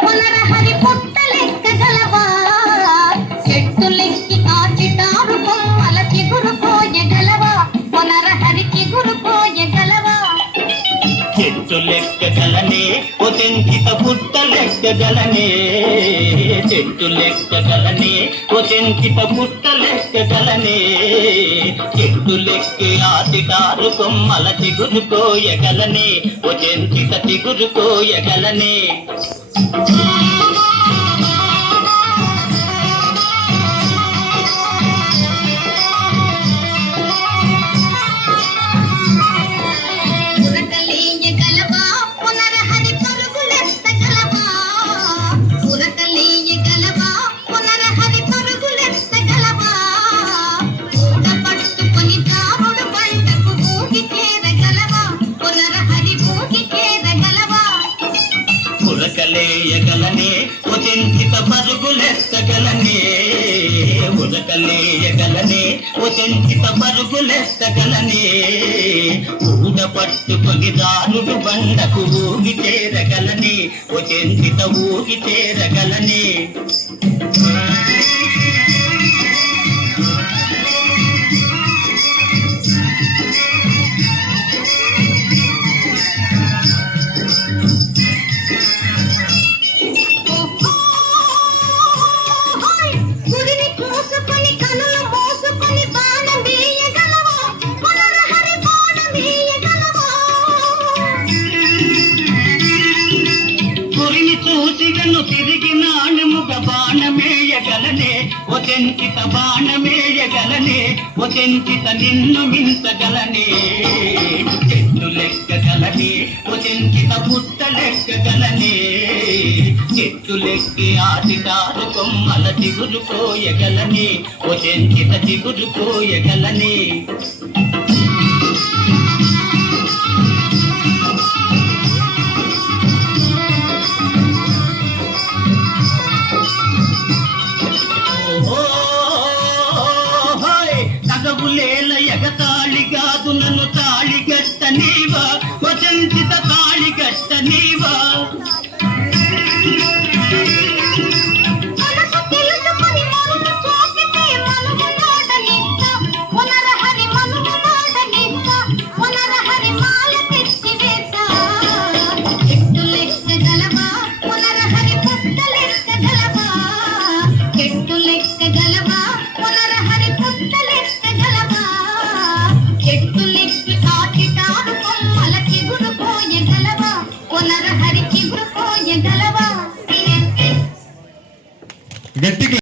పునరహరి పుట్టలెక్కగలవా చెట్టులెక్కి కాచిటారు కొమ్మల చిగురు కోయగలవా పునరహరి చిగురు కోయగలవా చెట్టు లెక్కగలనే ఒటెంకిత పుట్ట లెక్కగలనే చెట్టు లెక్కగలనే ఒటెంకిత పుట్ట లెక్కగలనే చెట్టు లెక్కి ఆటిటారు కొమ్మల చిగురు కోయగలనే ఒటెంకిత చిగురు కోయగలనే ఉరకలేయగలనే ఒటెంకిత పరుగులెత్తగలనే ఉరకలేయగలనే ఒటెంకిత పరుగులెత్తగలనే ఊడ పట్టుకొని దారుడు బండకు ఊగి చేరగలనే ఒటెంకిత ఊగి చేరగలనే చూసిగను తిరిగి నాణముగ బాణమేయగలనే ఒటెంకిత బాణమేయగలనే ఒటెంకిత నిన్ను మించగలనే చెట్టు లెక్కగలనే ఒటెంకిత పుట్ట లెక్కగలనే చెట్టు లెక్కి ఆటిటారు కొమ్మల చిగురు కోయగలనే ఒటెంకిత చిగురు కోయగలనే కదవులేల ఎగతాళిగాదు నన్ను తాళిగట్ట నీవా వచంచిత తాళిగట్ట నీవా గట్టిగా